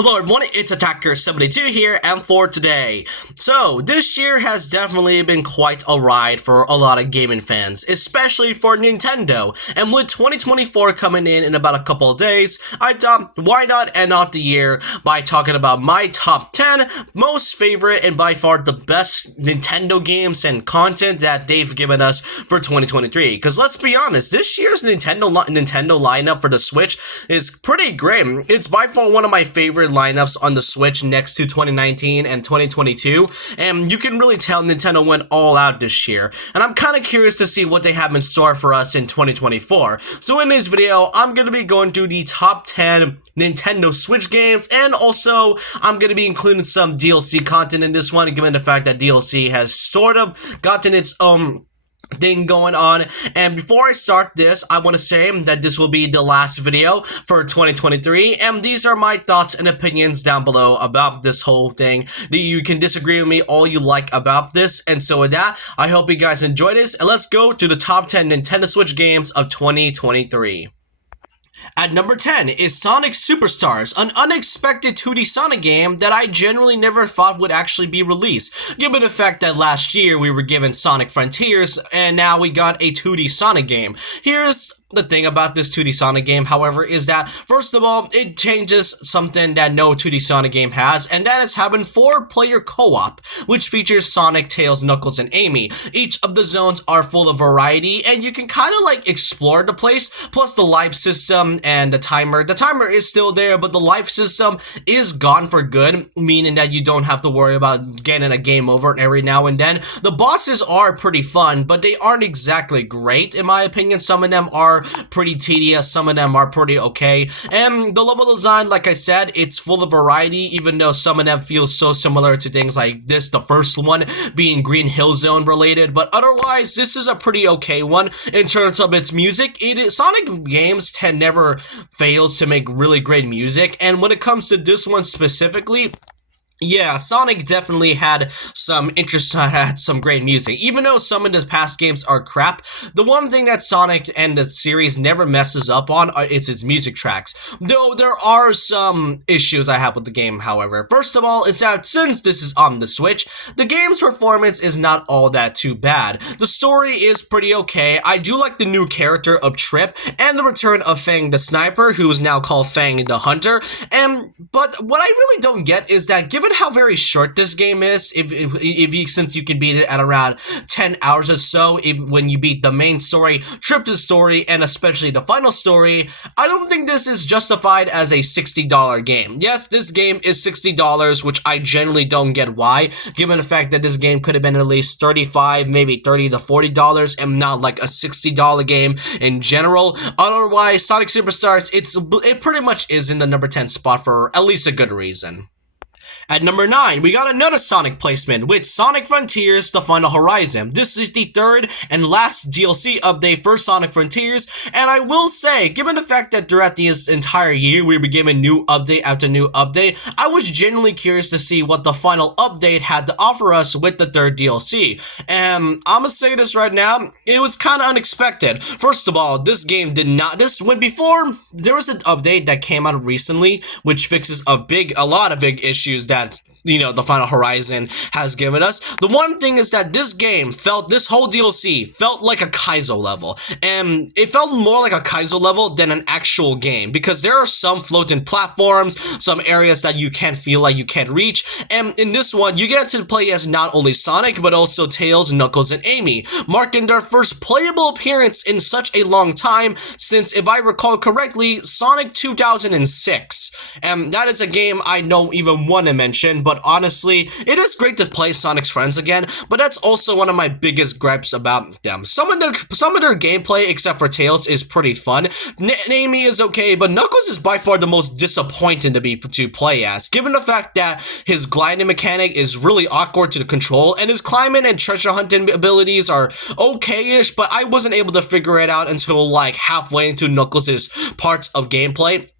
Hello everyone, it's Attacker72 here, and for today. So, this year has definitely been quite a ride for a lot of gaming fans, especially for Nintendo, and with 2024 coming in about a couple of days, I thought, why not end off the year by talking about my top 10 most favorite and by far the best Nintendo games and content that they've given us for 2023, because let's be honest, this year's Nintendo lineup for the Switch is pretty great. It's by far one of my favorite lineups on the Switch next to 2019 and 2022, and you can really tell Nintendo went all out this year, and I'm kind of curious to see what they have in store for us in 2024. So in this video, I'm going to be going through the top 10 Nintendo Switch games, and also I'm going to be including some DLC content in this one, given the fact that DLC has sort of gotten its own thing going on. And before I start this, I want to say that this will be the last video for 2023, and these are my thoughts and opinions down below about this whole thing. You can disagree with me all you like about this, and so with that, I hope you guys enjoy this, and let's go to the top 10 Nintendo Switch games of 2023. At number 10 is Sonic Superstars, an unexpected 2D Sonic game that I generally never thought would actually be released, given the fact that last year we were given Sonic Frontiers, and now we got a 2D Sonic game. Here's the thing about this 2D Sonic game, however, is that, first of all, it changes something that no 2D Sonic game has, and that is having 4-player co-op, which features Sonic, Tails, Knuckles, and Amy. Each of the zones are full of variety, and you can kind of like explore the place, plus the life system and the timer. The timer is still there, but the life system is gone for good, meaning that you don't have to worry about getting a game over every now and then. The bosses are pretty fun, but they aren't exactly great, in my opinion. Some of them are pretty tedious, some of them are pretty okay, and the level design, like I said, it's full of variety, even though some of them feel so similar to things like this, the first one being Green Hill Zone related, but otherwise, this is a pretty okay one. In terms of its music, Sonic games never fails to make really great music, and when it comes to this one specifically, yeah, Sonic definitely had some great music. Even though some of the past games are crap, the one thing that Sonic and the series never messes up on is its music tracks. Though there are some issues I have with the game, however. First of all, is that since this is on the Switch, the game's performance is not all that too bad. The story is pretty okay. I do like the new character of Trip and the return of Fang the Sniper, who is now called Fang the Hunter. But what I really don't get is that given how very short this game is, since you can beat it at around 10 hours or so, when you beat the main story, Trip's story, and especially the final story, I don't think this is justified as a $60 game. Yes, this game is $60, which I generally don't get why, given the fact that this game could have been at least $35, maybe $30 to $40, and not like a $60 game in general. Otherwise, Sonic Superstars, it pretty much is in the number 10 spot for at least a good reason. At number 9, we got another Sonic placement with Sonic Frontiers: The Final Horizon. This is the third and last DLC update for Sonic Frontiers, and I will say, given the fact that throughout this entire year we were given new update after new update, I was genuinely curious to see what the final update had to offer us with the third DLC. And I'm gonna say this right now, it was kind of unexpected. First of all, this game did not, before, there was an update that came out recently, which fixes a lot of big issues that the Final Horizon has given us. The one thing is that this whole DLC felt like a Kaizo level, and it felt more like a Kaizo level than an actual game, because there are some floating platforms, some areas that you can't feel like you can't reach, and in this one, you get to play as not only Sonic, but also Tails, Knuckles, and Amy, marking their first playable appearance in such a long time, since, if I recall correctly, Sonic 2006, and that is a game I don't even want to mention, but honestly, it is great to play Sonic's friends again, but that's also one of my biggest gripes about them. Some of their gameplay, except for Tails, is pretty fun. Amy is okay, but Knuckles is by far the most disappointing to play as, given the fact that his gliding mechanic is really awkward to control, and his climbing and treasure hunting abilities are okay-ish, but I wasn't able to figure it out until like halfway into Knuckles' parts of gameplay.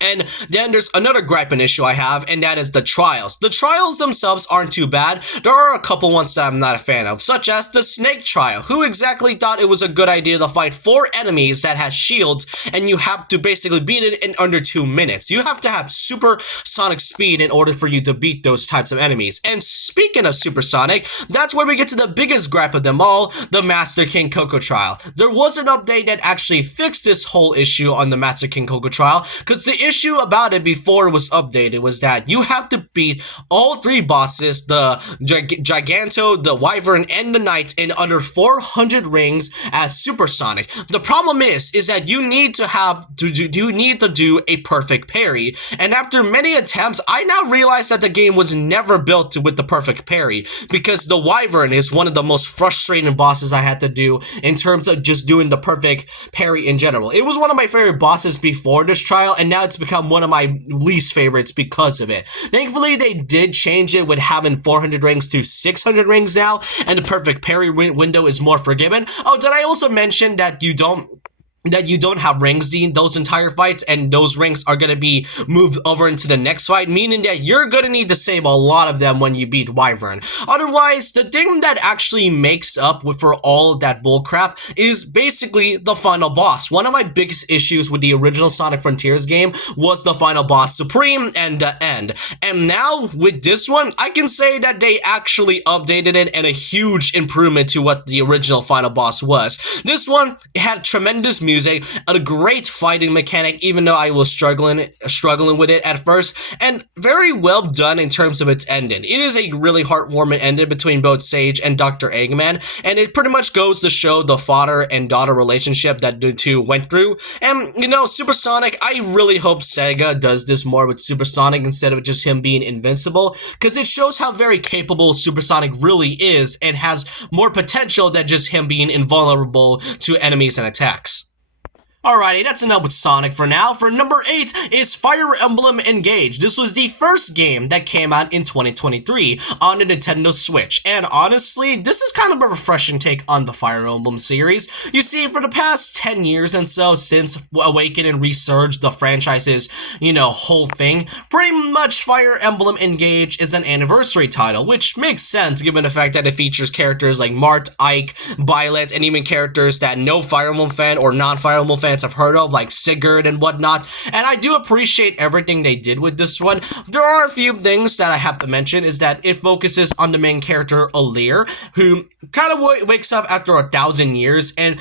And then there's another gripe and issue I have, and that is the trials. The trials themselves aren't too bad. There are a couple ones that I'm not a fan of, such as the snake trial. Who exactly thought it was a good idea to fight 4 enemies that has shields, and you have to basically beat it in under 2 minutes? You have to have supersonic speed in order for you to beat those types of enemies. And speaking of supersonic, that's where we get to the biggest gripe of them all, the Master King Coco trial. There was an update that actually fixed this whole issue on the Master King Coco trial, because the issue about it before it was updated was that you have to beat all 3 bosses, the Giganto, the Wyvern, and the Knight, in under 400 rings as supersonic. The problem is that you need to do a perfect parry, and after many attempts, I now realize that the game was never built with the perfect parry, because the Wyvern is one of the most frustrating bosses I had to do in terms of just doing the perfect parry in general. It was one of my favorite bosses before this trial, and now it's become one of my least favorites because of it. Thankfully, they did change it with having 400 rings to 600 rings now, and the perfect parry window is more forgiving. Oh, did I also mention that you don't have rings in those entire fights, and those rings are going to be moved over into the next fight, meaning that you're going to need to save a lot of them when you beat Wyvern. Otherwise, the thing that actually makes up for all of that bullcrap is basically the final boss. One of my biggest issues with the original Sonic Frontiers game was the final boss, Supreme, and the end. And now, with this one, I can say that they actually updated it, and a huge improvement to what the original final boss was. This one had tremendous music, a great fighting mechanic, even though I was struggling with it at first, and very well done in terms of its ending. It is a really heartwarming ending between both Sage and Dr. Eggman, and it pretty much goes to show the father and daughter relationship that the two went through. And, you know, Supersonic, I really hope Sega does this more with Supersonic instead of just him being invincible, because it shows how very capable Supersonic really is, and has more potential than just him being invulnerable to enemies and attacks. Alrighty, that's enough with Sonic for now. For number 8 is Fire Emblem Engage. This was the first game that came out in 2023 on the Nintendo Switch, and honestly, this is kind of a refreshing take on the Fire Emblem series. You see, for the past 10 years and so, since Awaken and Resurge, the franchise's, whole thing, pretty much Fire Emblem Engage is an anniversary title, which makes sense given the fact that it features characters like Mart, Ike, Violet, and even characters that no Fire Emblem fan or non-Fire Emblem fan have heard of, like Sigurd and whatnot, and I do appreciate everything they did with this one. There are a few things that I have to mention, is that it focuses on the main character, Alear, who kind of wakes up after 1,000 years and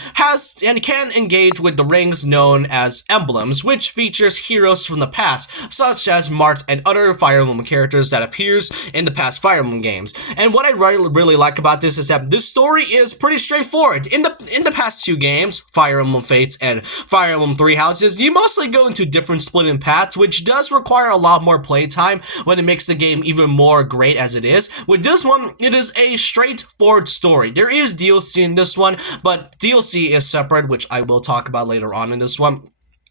can engage with the rings known as emblems, which features heroes from the past, such as Mart and other Fire Emblem characters that appears in the past Fire Emblem games. And what I really like about this is that this story is pretty straightforward. In the past 2 games, Fire Emblem Fates and Fire Emblem Three Houses, you mostly go into different splitting paths, which does require a lot more playtime when it makes the game even more great as it is. With this one, it is a straightforward story. There is DLC in this one, but DLC is separate, which I will talk about later on in this one.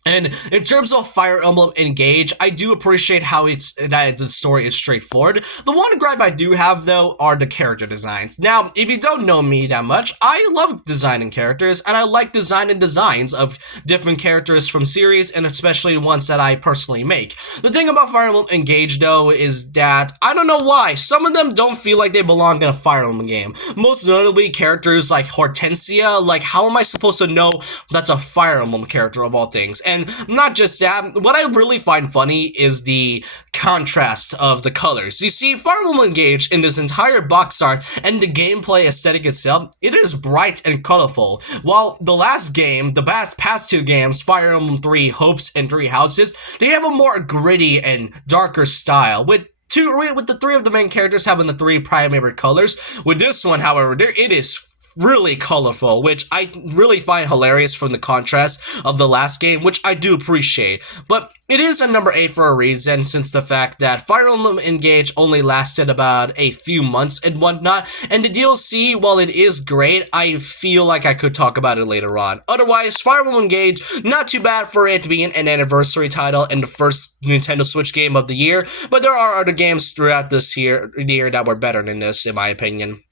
And in terms of Fire Emblem Engage, I do appreciate how that the story is straightforward. The one gripe I do have, though, are the character designs. Now, if you don't know me that much, I love designing characters, and I like designing designs of different characters from series, and especially ones that I personally make. The thing about Fire Emblem Engage, though, is that, I don't know why, some of them don't feel like they belong in a Fire Emblem game. Most notably, characters like Hortensia, like, how am I supposed to know that's a Fire Emblem character of all things? And not just that, what I really find funny is the contrast of the colors. You see, Fire Emblem Engage in this entire box art and the gameplay aesthetic itself, it is bright and colorful. While the last game, the past 2 games, Fire Emblem 3 Hopes and 3 Houses, they have a more gritty and darker style, with the 3 of the main characters having the 3 primary colors. With this one, however, it is really colorful, which I really find hilarious from the contrast of the last game, which I do appreciate. But it is a number 8 for a reason, since the fact that Fire Emblem Engage only lasted about a few months and whatnot, and the DLC, while it is great, I feel like I could talk about it later on. Otherwise, Fire Emblem Engage, not too bad for it being an anniversary title and the first Nintendo Switch game of the year, but there are other games throughout this year that were better than this, in my opinion.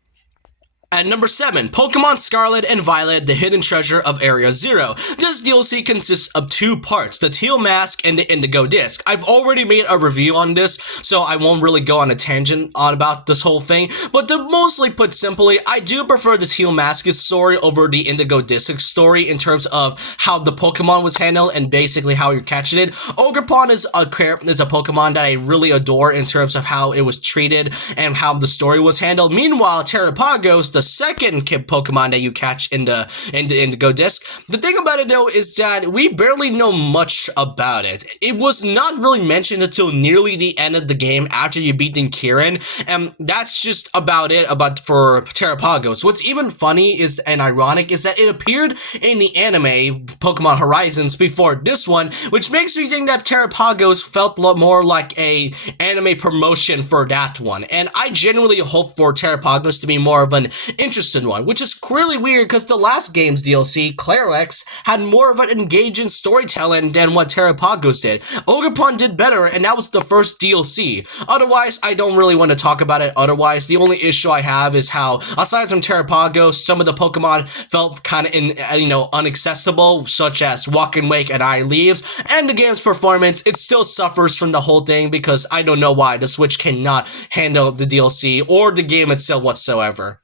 At number 7, Pokemon Scarlet and Violet, The Hidden Treasure of Area Zero. This DLC consists of 2 parts, the Teal Mask and the Indigo Disc. I've already made a review on this, so I won't really go on a tangent on about this whole thing, but to mostly put simply, I do prefer the Teal Mask's story over the Indigo Disc story in terms of how the Pokemon was handled and basically how you're catching it. Ogerpon is a Pokemon that I really adore in terms of how it was treated and how the story was handled. Meanwhile, Terrapagos, the second Pokemon that you catch in the Indigo Disc. The thing about it though is that we barely know much about it. It was not really mentioned until nearly the end of the game after you beat Kieran, and that's just about it for Terrapagos. What's even funny is and ironic is that it appeared in the anime Pokemon Horizons before this one, which makes me think that Terrapagos felt a lot more like a anime promotion for that one. And I genuinely hope for Terrapagos to be more of an interesting one, which is really weird because the last game's DLC, Clarex, had more of an engaging storytelling than what Terrapagos did. Ogerpon did better, and that was the first DLC. Otherwise, I don't really want to talk about it otherwise. The only issue I have is how, aside from Terrapagos, some of the Pokemon felt kind of inaccessible, such as Walk and Wake and Iron Leaves, and the game's performance, it still suffers from the whole thing because I don't know why the Switch cannot handle the DLC or the game itself whatsoever.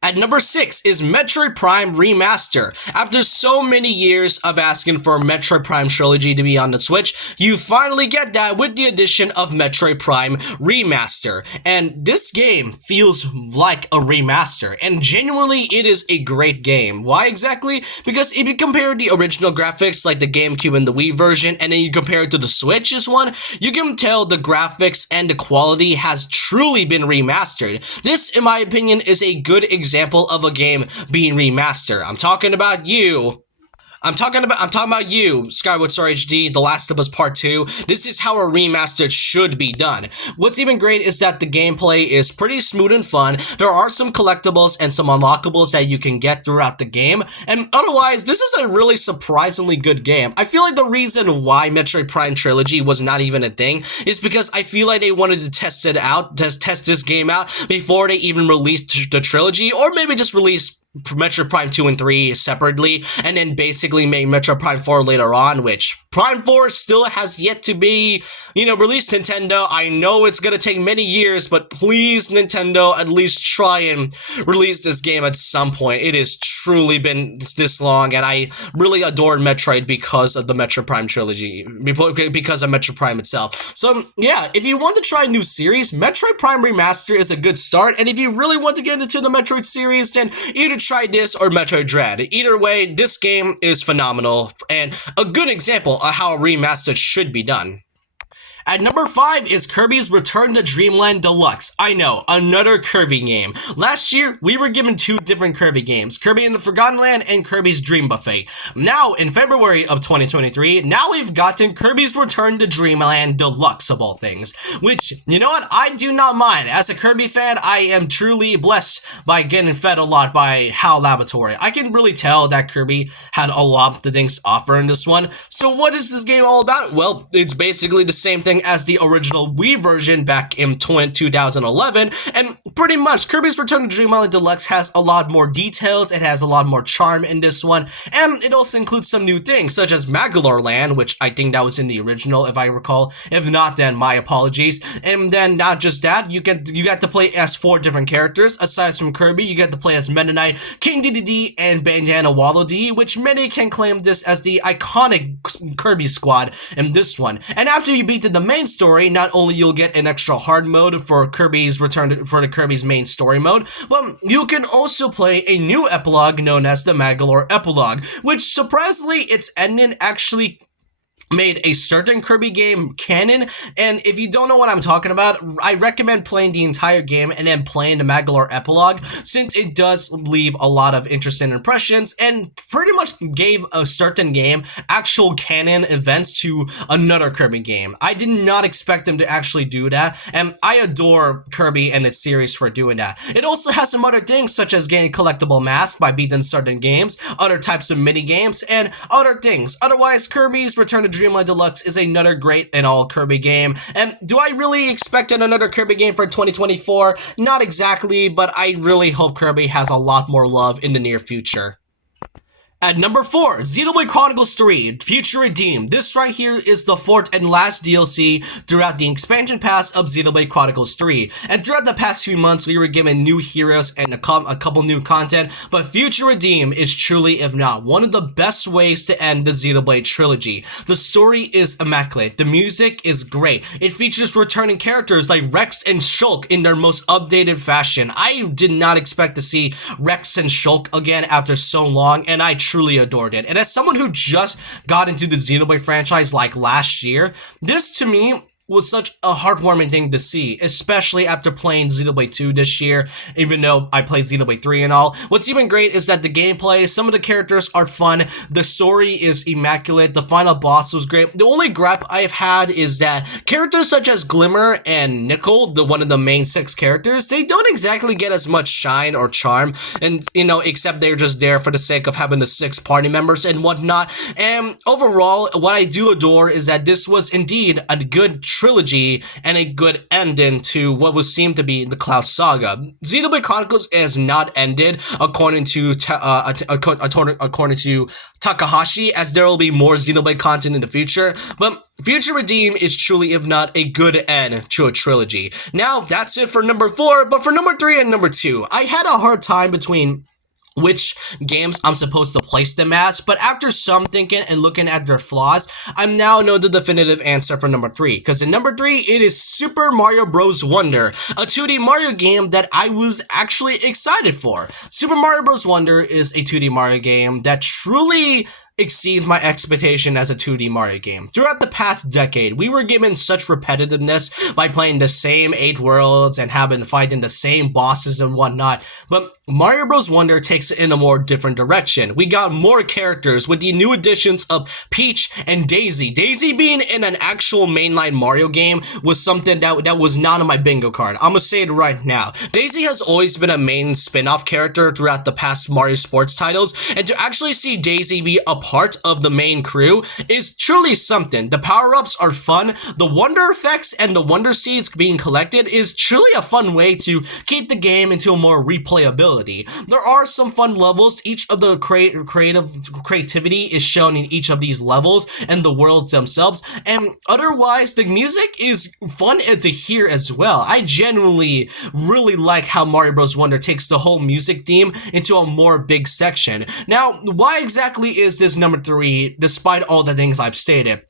At number 6 is Metroid Prime Remaster. After so many years of asking for Metroid Prime Trilogy to be on the Switch, you finally get that with the addition of Metroid Prime Remaster. And this game feels like a remaster, and genuinely it is a great game. Why exactly? Because if you compare the original graphics like the GameCube and the Wii version, and then you compare it to the Switch's one, you can tell the graphics and the quality has truly been remastered. This, in my opinion, is a good example of a game being remastered. I'm talking about you, Skyward Sword HD, The Last of Us Part 2. This is how a remaster should be done. What's even great is that the gameplay is pretty smooth and fun. There are some collectibles and some unlockables that you can get throughout the game, and otherwise, this is a really surprisingly good game. I feel like the reason why Metroid Prime Trilogy was not even a thing is because I feel like they wanted to test this game out before they even released the trilogy, or maybe just release Metroid Prime 2 and 3 separately, and then basically made Metroid Prime 4 later on, which Prime 4 still has yet to be, released, Nintendo. I know it's gonna take many years, but please, Nintendo, at least try and release this game at some point. It has truly been this long, and I really adored Metroid because of the Metroid Prime trilogy, because of Metroid Prime itself. So, yeah, if you want to try a new series, Metroid Prime Remaster is a good start, and if you really want to get into the Metroid series, then either try this or Metroid Dread. Either way, this game is phenomenal and a good example of how a remaster should be done. At number 5 is Kirby's Return to Dreamland Deluxe. I know, another Kirby game. Last year, we were given 2 different Kirby games, Kirby in the Forgotten Land and Kirby's Dream Buffet. Now, in February of 2023, now we've gotten Kirby's Return to Dreamland Deluxe of all things. Which, you know what, I do not mind. As a Kirby fan, I am truly blessed by getting fed a lot by HAL Laboratory. I can really tell that Kirby had a lot of things to offer in this one. So what is this game all about? Well, it's basically the same thing as the original Wii version back in 2011, and pretty much Kirby's Return to Dreamland Deluxe has a lot more details, it has a lot more charm in this one, and it also includes some new things, such as Magolor Land, which I think that was in the original, if I recall. If not, then my apologies. And then not just that, you get to play as 4 different characters. Aside from Kirby, you get to play as Meta Knight, King Dedede, and Bandana Waddle Dee, which many can claim this as the iconic Kirby squad in this one. And after you beat the main story, not only you'll get an extra hard mode for Kirby's main story mode, but you can also play a new epilogue known as the Magolor Epilogue, which surprisingly its ending actually made a certain Kirby game canon. And if you don't know what I'm talking about, I recommend playing the entire game and then playing the Magolor Epilogue, since it does leave a lot of interesting impressions and pretty much gave a certain game actual canon events to another Kirby game. I did not expect them to actually do that, and I adore Kirby and its series for doing that. It also has some other things, such as getting collectible masks by beating certain games, other types of mini games, and other things. Otherwise, Kirby's Return to Dreamland Deluxe is another great and all Kirby game. And do I really expect another Kirby game for 2024? Not exactly, but I really hope Kirby has a lot more love in the near future. At number 4, Xenoblade Chronicles 3, Future Redeemed. This right here is the fourth and last DLC throughout the expansion pass of Xenoblade Chronicles 3. And throughout the past few months, we were given new heroes and a couple new content, but Future Redeemed is truly, if not, one of the best ways to end the Xenoblade trilogy. The story is immaculate, the music is great, it features returning characters like Rex and Shulk in their most updated fashion. I did not expect to see Rex and Shulk again after so long, and I truly adored it. And as someone who just got into the Xenoblade franchise like last year, this to me was such a heartwarming thing to see, especially after playing Xenoblade 2 this year, even though I played Xenoblade 3 and all. What's even great is that the gameplay, some of the characters are fun, the story is immaculate, the final boss was great. The only gripe I've had is that characters such as Glimmer and Nickel, one of the main 6 characters, they don't exactly get as much shine or charm, and except they're just there for the sake of having the 6 party members and whatnot. And overall, what I do adore is that this was indeed a good trilogy and a good ending to what was seemed to be the Cloud Saga. Xenoblade Chronicles has not ended, according to Takahashi, as there will be more Xenoblade content in the future, but Future Redeemed is truly, if not, a good end to a trilogy. Now, that's it for number 4, but for number 3 and number 2, I had a hard time between which games I'm supposed to place them as, but after some thinking and looking at their flaws, I now know the definitive answer for number 3, because in number 3, it is Super Mario Bros. Wonder, a 2D Mario game that I was actually excited for. Super Mario Bros. Wonder is a 2D Mario game that truly exceeds my expectation as a 2D Mario game. Throughout the past decade, we were given such repetitiveness by playing the same 8 worlds and having to fight in the same bosses and whatnot, but Mario Bros. Wonder takes it in a more different direction. We got more characters with the new additions of Peach and Daisy. Daisy being in an actual mainline Mario game was something that was not on my bingo card. I'm gonna say it right now. Daisy has always been a main spin-off character throughout the past Mario Sports titles, and to actually see Daisy be a part of the main crew is truly something. The power-ups are fun, the wonder effects and the wonder seeds being collected is truly a fun way to keep the game into a more replayability. There are some fun levels, each of the creativity is shown in each of these levels and the worlds themselves, and otherwise the music is fun to hear as well. I genuinely really like how Mario Bros. Wonder takes the whole music theme into a more big section. Now, why exactly is this number 3, despite all the things I've stated?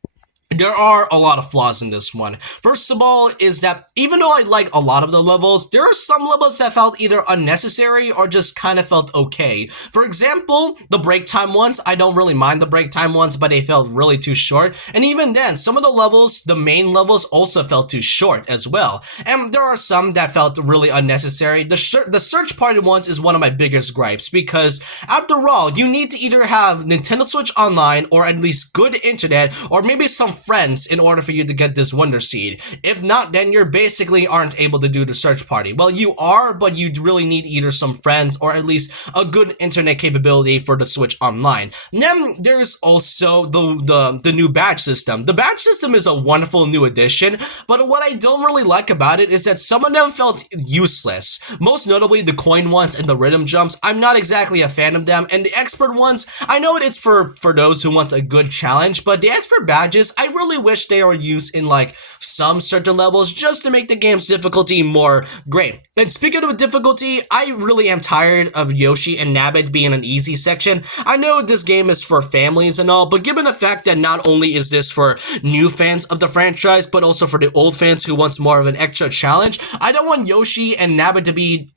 There are a lot of flaws in this one. First of all is that even though I like a lot of the levels, there are some levels that felt either unnecessary or just kind of felt okay. For example, the break time ones, I don't really mind the break time ones, but they felt really too short. And even then, some of the levels, the main levels also felt too short as well. And there are some that felt really unnecessary. The search party ones is one of my biggest gripes because after all, you need to either have Nintendo Switch Online or at least good internet or maybe some friends in order for you to get this Wonder Seed. If not, then you basically aren't able to do the search party. Well, you are, but you really need either some friends or at least a good internet capability for the Switch Online. And then there's also the new badge system. The badge system is a wonderful new addition, but what I don't really like about it is that some of them felt useless. Most notably the coin ones and the rhythm jumps. I'm not exactly a fan of them, and the expert ones, I know it's for those who want a good challenge, but the expert badges, I really wish they were used in like some certain levels just to make the game's difficulty more great. And speaking of difficulty, I really am tired of Yoshi and Nabbit being an easy section. I know this game is for families and all, but given the fact that not only is this for new fans of the franchise, but also for the old fans who wants more of an extra challenge, I don't want Yoshi and Nabbit to be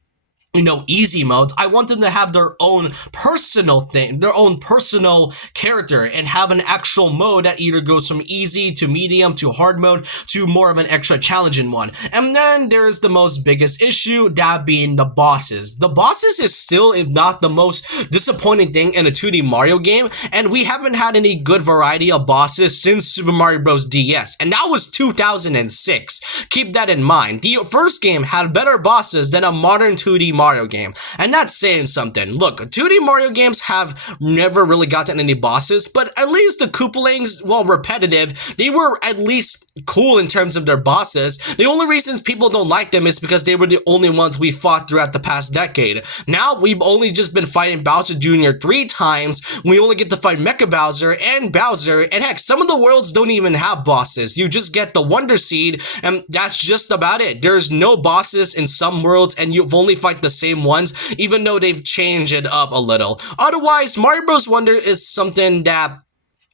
easy modes. I want them to have their own personal thing, their own personal character, and have an actual mode that either goes from easy to medium to hard mode to more of an extra challenging one. And then there's the most biggest issue, that being the bosses. The bosses is still, if not the most disappointing thing in a 2D Mario game, and we haven't had any good variety of bosses since Super Mario Bros. DS, and that was 2006. Keep that in mind. The first game had better bosses than a modern 2D Mario game, and that's saying something. Look, 2D Mario games have never really gotten any bosses, but at least the Koopalings, while repetitive, they were at least cool in terms of their bosses. The only reasons people don't like them is because they were the only ones we fought throughout the past decade. Now we've only just been fighting Bowser Jr. 3 times. We only get to fight Mecha Bowser, and heck, some of the worlds don't even have bosses. You just get the Wonder Seed, and that's just about it. There's no bosses in some worlds, and you've only fight the same ones, even though they've changed it up a little. Otherwise, Mario Bros. Wonder is something that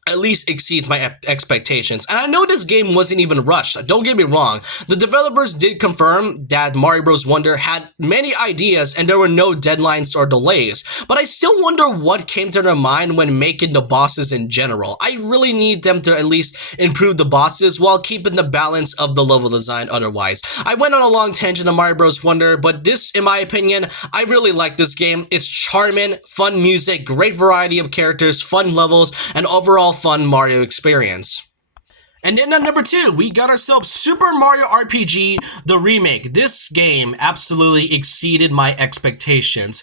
at least exceeds my expectations. And I know this game wasn't even rushed, don't get me wrong. The developers did confirm that Mario Bros. Wonder had many ideas and there were no deadlines or delays, but I still wonder what came to their mind when making the bosses in general. I really need them to at least improve the bosses while keeping the balance of the level design otherwise. I went on a long tangent on Mario Bros. Wonder, but this, in my opinion, I really like this game. It's charming, fun music, great variety of characters, fun levels, and overall fun Mario experience. And then at number 2, we got ourselves Super Mario RPG, the remake. This game absolutely exceeded my expectations.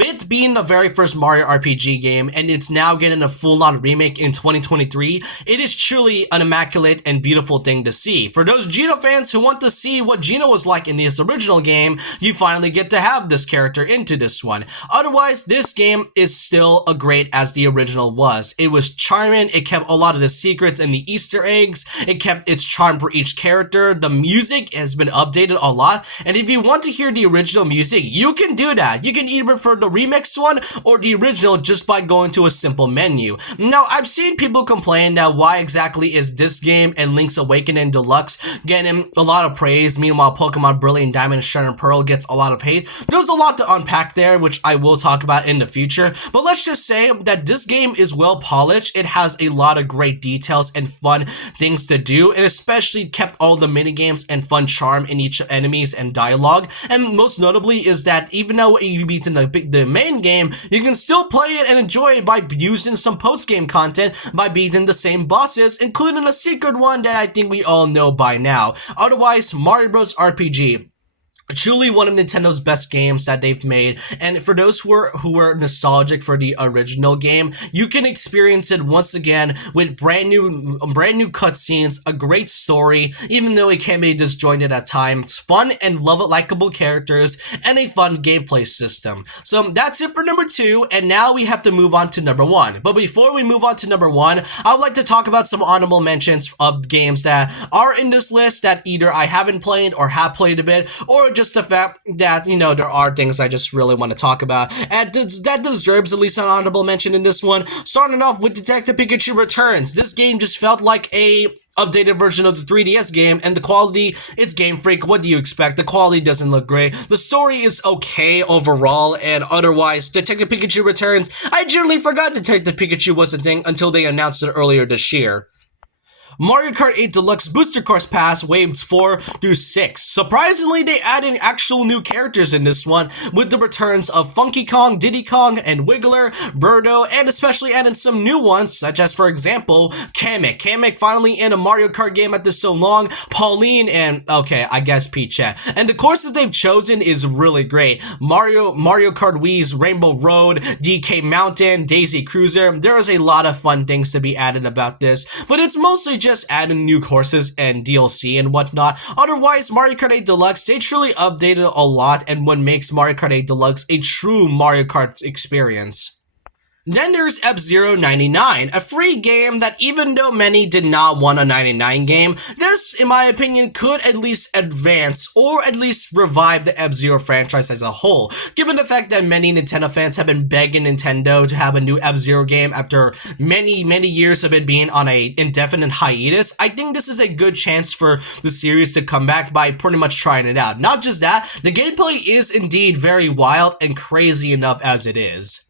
It being the very first Mario RPG game, and it's now getting a full-on remake in 2023, it is truly an immaculate and beautiful thing to see. For those Geno fans who want to see what Geno was like in this original game, you finally get to have this character into this one. Otherwise, this game is still as great as the original was. It was charming, it kept a lot of the secrets and the Easter eggs, it kept its charm for each character, the music has been updated a lot, and if you want to hear the original music, you can do that. You can either prefer the remixed one or the original just by going to a simple menu. Now, I've seen people complain that why exactly is this game and Link's Awakening Deluxe getting a lot of praise, meanwhile Pokemon Brilliant Diamond, Shining Pearl gets a lot of hate. There's a lot to unpack there, which I will talk about in the future, but let's just say that this game is well polished. It has a lot of great details and fun things to do, and especially kept all the minigames and fun charm in each enemies and dialogue. And most notably is that even though you beat in the main game, you can still play it and enjoy it by using some post-game content by beating the same bosses, including a secret one that I think we all know by now. Otherwise, Mario Bros. RPG, truly one of Nintendo's best games that they've made, and for those who are nostalgic for the original game, you can experience it once again with brand new cutscenes, a great story, even though it can be disjointed at times, fun and likable characters, and a fun gameplay system. So that's it for number 2, and now we have to move on to number 1. But before we move on to number 1, I would like to talk about some honorable mentions of games that are in this list that either I haven't played or have played a bit, or just the fact that, you know, there are things I just really want to talk about, and that deserves at least an honorable mention in this one. Starting off with Detective Pikachu Returns. This game just felt like a updated version of the 3DS game, and the quality, it's Game Freak, what do you expect? The quality doesn't look great. The story is okay overall, and otherwise, Detective Pikachu Returns, I generally forgot Detective Pikachu was a thing until they announced it earlier this year. Mario Kart 8 Deluxe Booster Course Pass Waves 4 through 6. Surprisingly, they added actual new characters in this one, with the returns of Funky Kong, Diddy Kong, and Wiggler, Birdo, and especially added some new ones, such as, for example, Kamek. Kamek finally in a Mario Kart game after so long, Pauline, and, okay, I guess Peachette. And the courses they've chosen is really great. Mario Kart Wii's Rainbow Road, DK Mountain, Daisy Cruiser. There is a lot of fun things to be added about this, but it's mostly just adding new courses and DLC and whatnot. Otherwise, Mario Kart 8 Deluxe, they truly updated a lot, and what makes Mario Kart 8 Deluxe a true Mario Kart experience. Then there's F-Zero 99, a free game that even though many did not want a 99 game, this, in my opinion, could at least advance or at least revive the F-Zero franchise as a whole. Given the fact that many Nintendo fans have been begging Nintendo to have a new F-Zero game after many years of it being on an indefinite hiatus, I think this is a good chance for the series to come back by pretty much trying it out. Not just that, the gameplay is indeed very wild and crazy enough as it is.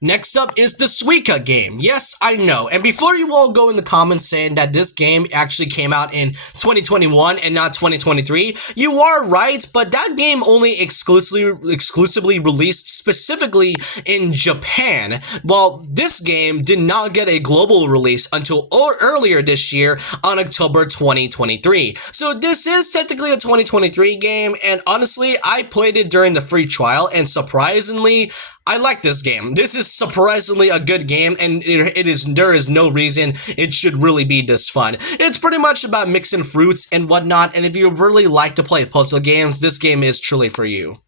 Next up is the Suika game. Yes, I know. And before you all go in the comments saying that this game actually came out in 2021 and not 2023, you are right, but that game only exclusively released specifically in Japan, while this game did not get a global release until earlier this year on October 2023. So this is technically a 2023 game, and honestly, I played it during the free trial, and surprisingly, I like this game. This is surprisingly a good game, and there is no reason it should really be this fun. It's pretty much about mixing fruits and whatnot, and if you really like to play puzzle games, this game is truly for you.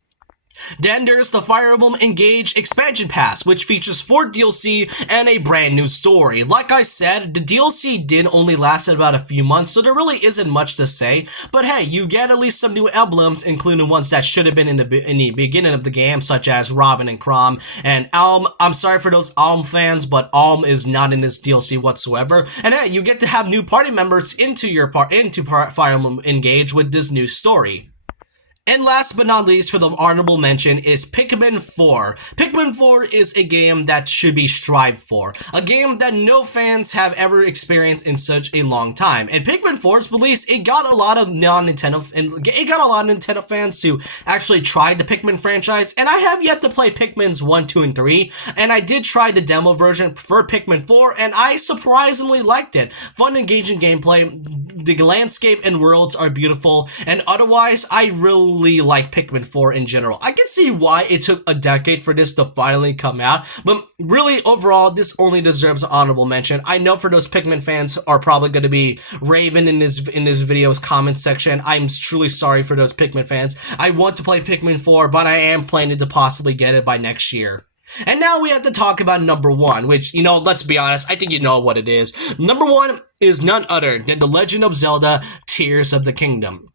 Then there's the Fire Emblem Engage Expansion Pass, which features 4 DLC and a brand new story. Like I said, the DLC did only last about a few months, so there really isn't much to say, but hey, you get at least some new emblems, including ones that should have been in the beginning of the game, such as Robin and Chrom, and Alm. I'm sorry for those Alm fans, but Alm is not in this DLC whatsoever, and hey, you get to have new party members into Fire Emblem Engage with this new story. And last but not least, for the honorable mention, is Pikmin 4. Pikmin 4 is a game that should be strived for. A game that no fans have ever experienced in such a long time. And Pikmin 4's release, it got a lot of Nintendo fans to actually try the Pikmin franchise. And I have yet to play Pikmin's 1, 2, and 3. And I did try the demo version for Pikmin 4, and I surprisingly liked it. Fun, engaging gameplay. The landscape and worlds are beautiful, and otherwise, I really like Pikmin 4 in general. I can see why it took a decade for this to finally come out, but really, overall, this only deserves an honorable mention. I know for those Pikmin fans are probably going to be raving in this video's comment section. I'm truly sorry for those Pikmin fans. I want to play Pikmin 4, but I am planning to possibly get it by next year. And now we have to talk about number 1, which, you know, let's be honest, I think you know what it is. Number 1 is none other than The Legend of Zelda: Tears of the Kingdom.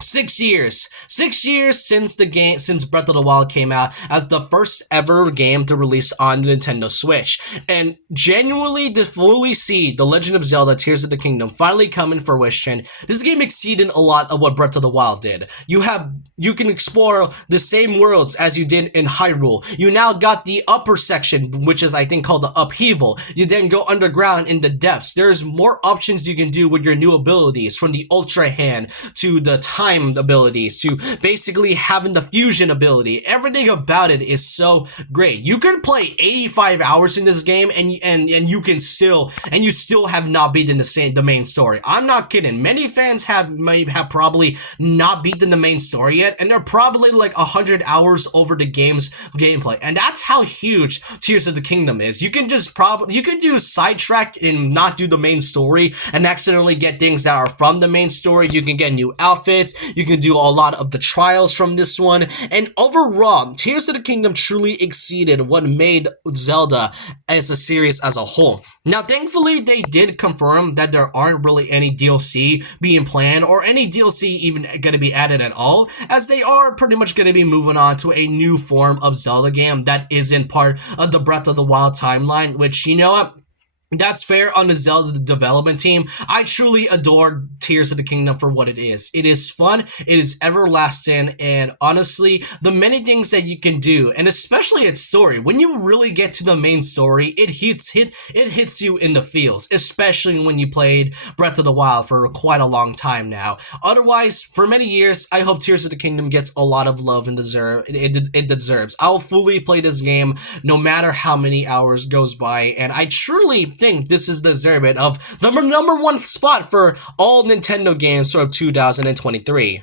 6 years. 6 years since Breath of the Wild came out as the first ever game to release on the Nintendo Switch. And genuinely to fully see The Legend of Zelda: Tears of the Kingdom finally come in fruition, this game exceeded a lot of what Breath of the Wild did. You can explore the same worlds as you did in Hyrule. You now got the upper section, which is I think called the Upheaval. You then go underground in the depths. There's more options you can do with your new abilities, from the Ultra Hand to the Time abilities to basically having the fusion ability. Everything about it is so great. You can play 85 hours in this game and you still have not beaten the main story. I'm not kidding. Many fans have probably not beaten the main story yet, and they're probably like 100 hours over the game's gameplay. And that's how huge Tears of the Kingdom is. You can do sidetrack and not do the main story and accidentally get things that are from the main story. You can get new outfits. You can do a lot of the trials from this one, and overall, Tears of the Kingdom truly exceeded what made Zelda as a series as a whole. Now, thankfully, they did confirm that there aren't really any DLC being planned or any DLC even going to be added at all, as they are pretty much going to be moving on to a new form of Zelda game that isn't part of the Breath of the Wild timeline, which, you know what? That's fair on the Zelda development team. I truly adore Tears of the Kingdom for what it is. It is fun, it is everlasting, and honestly, the many things that you can do, and especially its story, when you really get to the main story, it hits you in the feels, especially when you played Breath of the Wild for quite a long time now. Otherwise, for many years, I hope Tears of the Kingdom gets a lot of love and it deserves. I'll fully play this game no matter how many hours goes by, and I truly think this is deserving of the number 1 spot for all Nintendo games for 2023.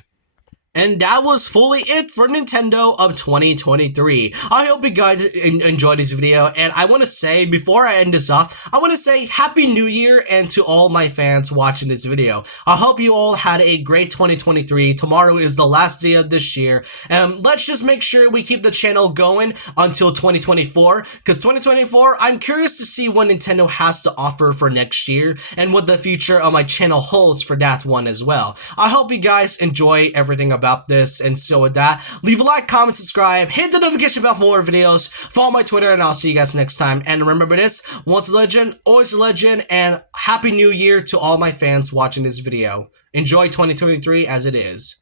And that was fully it for Nintendo of 2023. I hope you guys enjoyed this video, and I want to say, before I end this off, I want to say Happy New Year and to all my fans watching this video. I hope you all had a great 2023. Tomorrow is the last day of this year, and let's just make sure we keep the channel going until 2024, because 2024, I'm curious to see what Nintendo has to offer for next year, and what the future of my channel holds for that one as well. I hope you guys enjoy everything about this, and so with that, leave a like, comment, subscribe, hit the notification bell for more videos, follow my Twitter, and I'll see you guys next time. And remember this, once a legend, always a legend, and Happy New Year to all my fans watching this video. Enjoy 2023 as it is.